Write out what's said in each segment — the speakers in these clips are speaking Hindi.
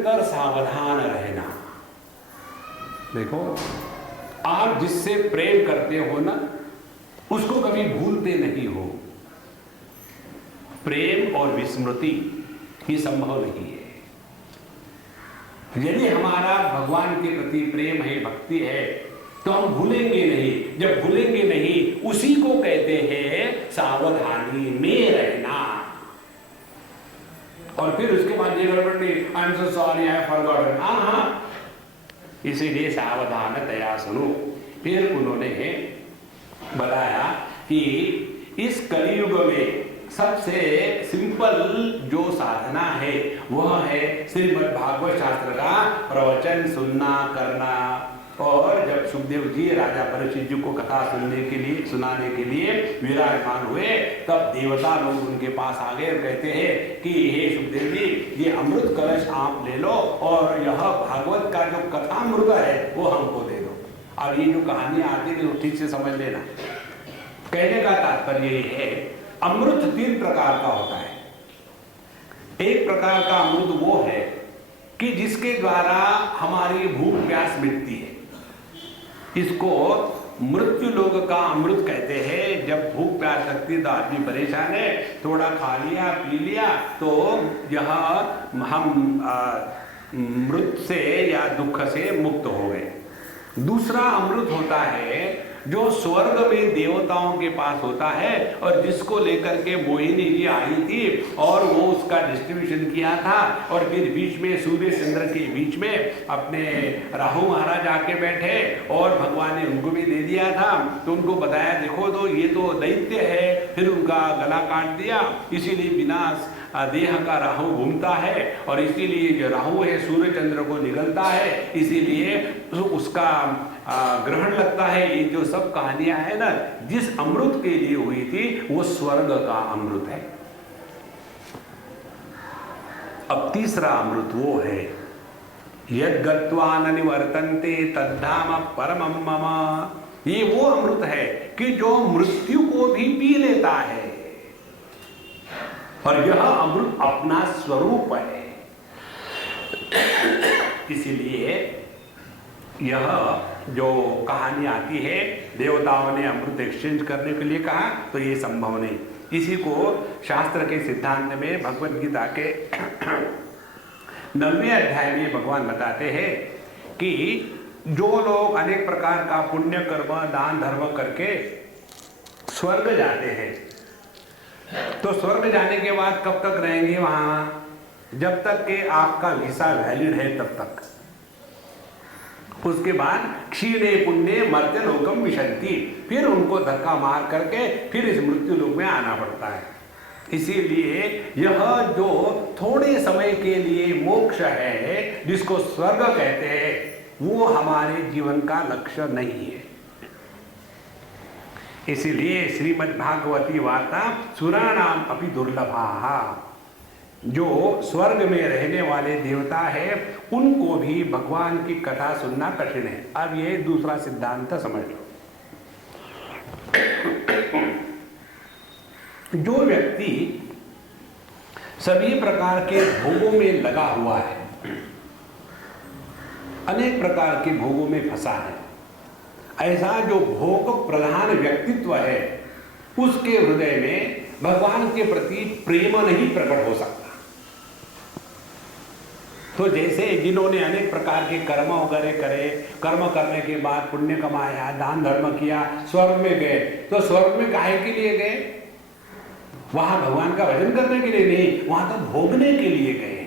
कर सावधान रहना। देखो, आप जिससे प्रेम करते हो ना, उसको कभी भूलते नहीं हो। प्रेम और विस्मृति ही संभव नहीं है। यदि हमारा भगवान के प्रति प्रेम है, भक्ति है, तो हम भूलेंगे नहीं। जब भूलेंगे नहीं, उसी को कहते हैं सावधानी में रहना। और फिर उसके बाद ये गड़बड़ नहीं, I am so sorry, I forgotten. हाँ, इसीलिए सावधानतया सुनो। फिर उन्होंने बताया कि इस कलयुग में सबसे सिंपल जो साधना है वह है श्रीमद् भागवत शास्त्र का प्रवचन सुनना, करना। और जब सुखदेव जी राजा परीक्षित जी को कथा सुनाने के लिए विराजमान हुए, तब देवता लोग उनके पास आ गए और कहते हैं कि हे सुखदेव जी, ये अमृत कलश आप ले लो और यह भागवत का जो कथामृत है वो हमको दे दो। अब ये जो कहानी आती है तो ठीक से समझ लेना। कहने का तात्पर्य ये है, अमृत 3 प्रकार का होता है। एक प्रकार का अमृत वो है कि जिसके द्वारा हमारी भूख प्यास मिटती है। इसको मृत्यु लोक का अमृत कहते हैं। जब भूख प्यास लगती है तो आदमी परेशान है, थोड़ा खा लिया पी लिया तो यह हम मृत से या दुख से मुक्त हो गए। दूसरा अमृत होता है जो स्वर्ग में देवताओं के पास होता है और जिसको लेकर के मोहिनी जी आई थी और वो उसका डिस्ट्रीब्यूशन किया था। और फिर बीच में सूर्य चंद्र के बीच में अपने राहु महाराज आके बैठे और भगवान ने उनको भी दे दिया था। तो उनको बताया, देखो तो ये तो दैत्य है। फिर उनका गला काट दिया। इसीलिए विनाश देह का राहु घूमता है और इसीलिए जो राहु है सूर्य चंद्र को निगलता है, इसीलिए उसका ग्रहण लगता है। ये जो सब कहानियां है ना, जिस अमृत के लिए हुई थी वो स्वर्ग का अमृत है। अब तीसरा अमृत वो है, यद गत्वा न निवर्तन्ते तद्धाम परमं मम। ये वो अमृत है कि जो मृत्यु को भी पी लेता है। और यह अमृत अपना स्वरूप है। इसीलिए यह जो कहानी आती है, देवताओं ने अमृत एक्सचेंज करने के लिए कहा, तो ये संभव नहीं। इसी को शास्त्र के सिद्धांत में भगवद गीता के 9वें अध्याय में भगवान बताते हैं कि जो लोग अनेक प्रकार का पुण्य कर्म दान धर्म करके स्वर्ग जाते हैं, तो स्वर्ग जाने के बाद कब तक रहेंगे वहां? जब तक कि आपका वीसा वैलिड है तब तक। उसके बाद क्षीणे पुण्य मर्त्य लोकम विशंति, फिर उनको धक्का मार करके फिर इस मृत्यु लोक में आना पड़ता है। इसीलिए यह जो थोड़े समय के लिए मोक्ष है, जिसको स्वर्ग कहते हैं, वो हमारे जीवन का लक्ष्य नहीं है। इसीलिए श्रीमद् भागवती वार्ता सुराणाम अपि दुर्लभा। जो स्वर्ग में रहने वाले देवता है उनको भी भगवान की कथा सुनना कठिन है। अब ये दूसरा सिद्धांत समझ लो। जो व्यक्ति सभी प्रकार के भोगों में लगा हुआ है, अनेक प्रकार के भोगों में फंसा है, ऐसा जो भोग प्रधान व्यक्तित्व है, उसके हृदय में भगवान के प्रति प्रेम नहीं प्रकट हो सकता। तो जैसे जिन्होंने अनेक प्रकार के कर्म वगैरह करे, कर्म करने के बाद पुण्य कमाया, दान धर्म किया, स्वर्ग में गए, तो स्वर्ग में काहे के लिए गए? वहां भगवान का भजन करने के लिए नहीं, वहां तो भोगने के लिए गए।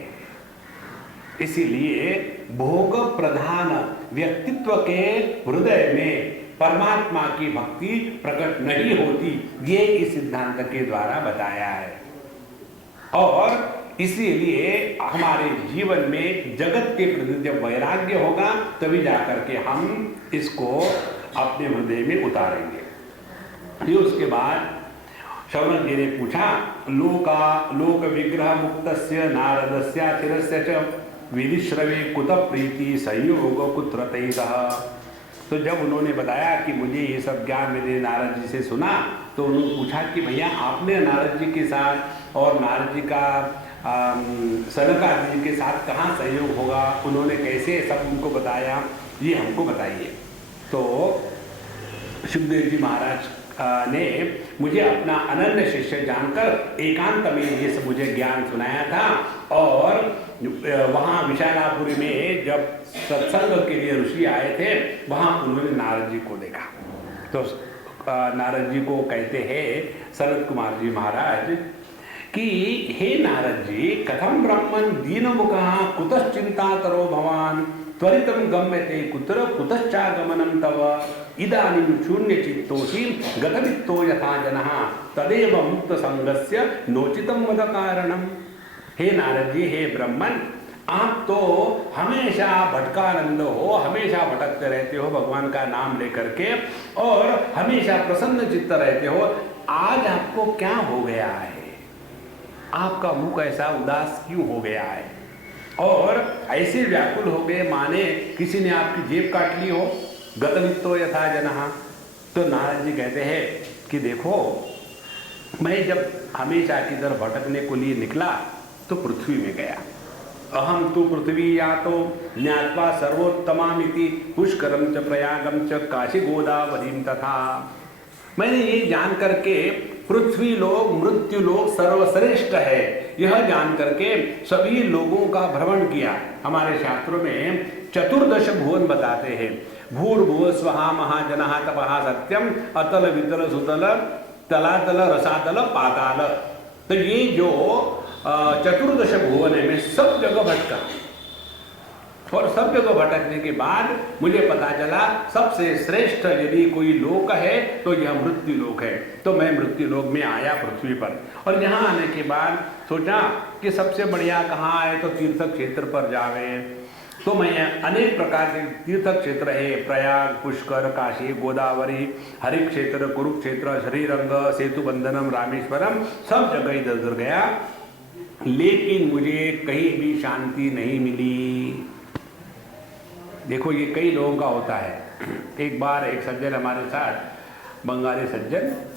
इसीलिए भोग प्रधान व्यक्तित्व के हृदय में परमात्मा की भक्ति प्रकट नहीं होती। ये इस सिद्धांत के द्वारा बताया है। और इसीलिए हमारे जीवन में जगत के प्रति जब वैराग्य होगा तभी जाकर के हम इसको अपने हृदय में उतारेंगे। फिर उसके बाद शौनक जी ने पूछा, लोक विग्रह मुक्तस्य नारदस्य चिरस्य च विधिश्रवे कुत प्रीति संयोग कुत्र तैतः। तो जब उन्होंने बताया कि मुझे ये सब ज्ञान मैंने नारद जी से सुना, तो उन्होंने पूछा कि भैया आपने नारद जी के साथ और नारद जी का सनकादि के साथ कहाँ सहयोग होगा, उन्होंने कैसे सब उनको बताया, ये हमको बताइए। तो सुखदेव जी महाराज ने मुझे अपना अनन्य शिष्य जानकर एकांत में ये सब मुझे ज्ञान सुनाया था। और वहाँ विशालापुरी में जब सत्संग के लिए ऋषि आए थे, वहाँ उन्होंने नारद जी को देखा। तो नारद जी को कहते हैं सनत कुमार जी महाराज कि हे नारद जी, कथम ब्रह्मन् दीनमुखः कुतश्चिन्तातरो भवान् त्वरितं गम्यते कुत्र कुतश्चागमनं तव इदानीं शून्यचित्तोऽसि गतवित्तो यथा जनः तदेव मुक्तसंगस्य नोचितं वद कारणम्। हे नारद जी, हे ब्रह्मन, आप तो हमेशा भटकानंद हो, हमेशा भटकते रहते हो भगवान का नाम लेकर के, और हमेशा प्रसन्न चित्त रहते हो। आज आपको क्या हो गया है? आपका मुख ऐसा उदास क्यों हो गया है? और ऐसे व्याकुल हो गए माने किसी ने आपकी जेब काट ली हो। गतवित्तो यथा जनः। तो नारद जी कहते हैं कि देखो, मैं जब हमेशा की तरफ भटकने को लिए निकला तो पृथ्वी में गया। अहम तु पृथ्वी यातो ज्ञात्वा सर्वोत्तमामिति पुष्करम च प्रयागम च काशी गोदावरीम तथा। मैंने ये जान करके पृथ्वी लोक मृत्यु लोक सर्वश्रेष्ठ है, यह जान करके सभी लोगों का भ्रमण किया। हमारे शास्त्रों में 14 भुवन बताते हैं। भूर्भुव स्वहा महाजनः तपः सत्यम अतल वितल सुतल तलातल रसातल पाताल। तो ये जो 14 भुवन है, मैं सब जगह भटका, और सब जगह भटकने के बाद मुझे पता चला सबसे श्रेष्ठ यदि कोई लोक है तो यह मृत्यु लोक है। तो मैं मृत्यु लोक में आया पृथ्वी पर, और यहाँ आने के बाद सोचा कि सबसे बढ़िया कहाँ है, तो तीर्थ क्षेत्र पर जावे। तो मैं अनेक प्रकार के तीर्थ क्षेत्र है, प्रयाग, पुष्कर, काशी, गोदावरी, हरि क्षेत्र, कुरुक्षेत्र, श्रीरंग, सेतु बंधनम, रामेश्वरम, सब जगह इधर उधर गया, लेकिन मुझे कहीं भी शांति नहीं मिली। देखो, ये कई लोगों का होता है। एक बार एक सज्जन हमारे साथ, बंगाली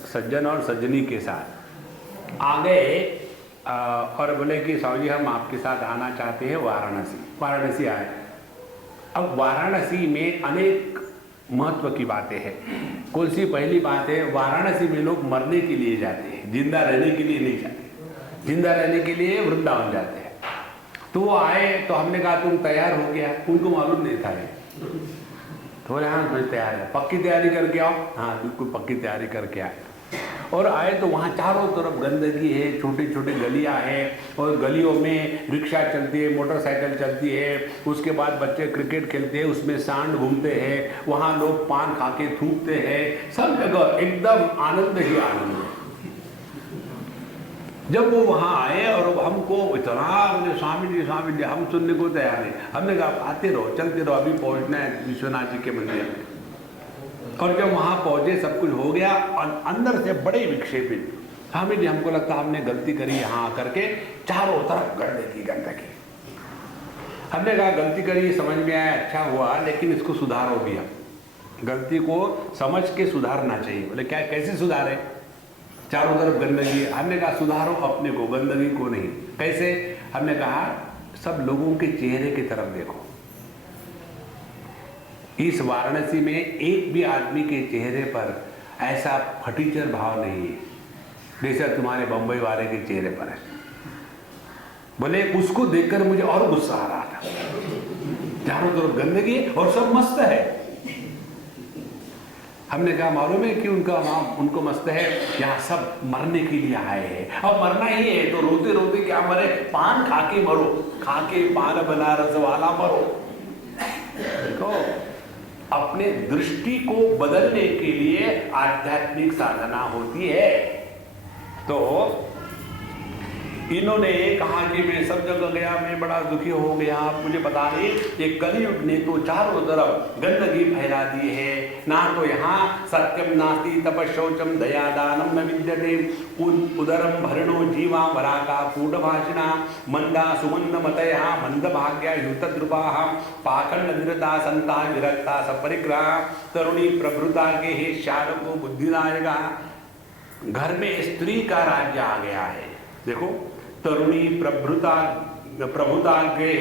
सज्जन और सज्जनी के साथ आ गए और बोले कि साहू जी, हम आपके साथ आना चाहते हैं वाराणसी आए। अब वाराणसी में अनेक महत्व की बातें हैं। कौन सी? पहली बात है, वाराणसी में लोग मरने के लिए जाते हैं, जिंदा रहने के लिए नहीं जाते। जिंदा रहने के लिए वृंदावन जाते हैं। तो वो आए तो हमने कहा तुम तैयार हो गया? उनको मालूम नहीं था ये। तो बोले हाँ मैं तैयार है। पक्की तैयारी करके आओ? हाँ बिल्कुल पक्की तैयारी करके आए। और आए तो वहाँ चारों तरफ गंदगी है, छोटी छोटी गलियाँ हैं, और गलियों में रिक्शा चलती है, मोटरसाइकिल चलती है, उसके बाद बच्चे क्रिकेट खेलते हैं, उसमें सांड घूमते हैं, वहाँ लोग पान खा के थूकते हैं, सब जगह एकदम आनंद ही आनंद है। जब वो वहाँ आए और हमको इतना बोले स्वामी जी हम सुनने को तैयार नहीं। हमने कहा आते रहो, चलते रहो, अभी पहुँचना है विश्वनाथ जी के मंदिर में। और जब वहाँ पहुँचे सब कुछ हो गया, और अंदर से बड़े विक्षेपित, स्वामी जी हमको लगता हमने गलती करी यहाँ आकर के, चारों तरफ गंदगी। हमने कहा गलती करी, समझ में आया, अच्छा हुआ, लेकिन इसको सुधारो भी। हम गलती को समझ के सुधारना चाहिए। बोले क्या, कैसे सुधारे? चारों तरफ गंदगी। हमने कहा सुधारो अपने को, गंदगी को नहीं। कैसे? हमने कहा सब लोगों के चेहरे की तरफ देखो। इस वाराणसी में एक भी आदमी के चेहरे पर ऐसा फटीचर भाव नहीं है जैसा तुम्हारे बंबई वाले के चेहरे पर है। बोले उसको देखकर मुझे और गुस्सा आ रहा था। चारों तरफ गंदगी और सब मस्त है। हमने कहा मालूम है कि उनको मस्त है, यहाँ सब मरने के लिए आए हैं, और मरना ही है तो रोते रोते क्या मरे, पान खा के मरो, खा के पान बनारस वाला मरो। देखो, अपने दृष्टि को बदलने के लिए आध्यात्मिक साधना होती है। तो इन्होंने कहा कि मैं सब जगह गया, मैं बड़ा दुखी हो गया, आप मुझे बता रहे ये कलयुग ने तो चारों तरफ गंदगी फैला दी है। ना तो यहाँ सत्यम नास्ति तपशौचम दयादानम न विद्यते, उदरम भरणो जीवा वराका कूटभाषिणा मंदा सुमंद मतया मंद भाग्या युतद्रुपा पाखंड निरता संता विरक्ता सपरिग्रह तरुणी प्रभृता के हे शारको बुद्धिदायका। घर में स्त्री का राज्य आ गया है। देखो, तरुणी प्रभुताग्रे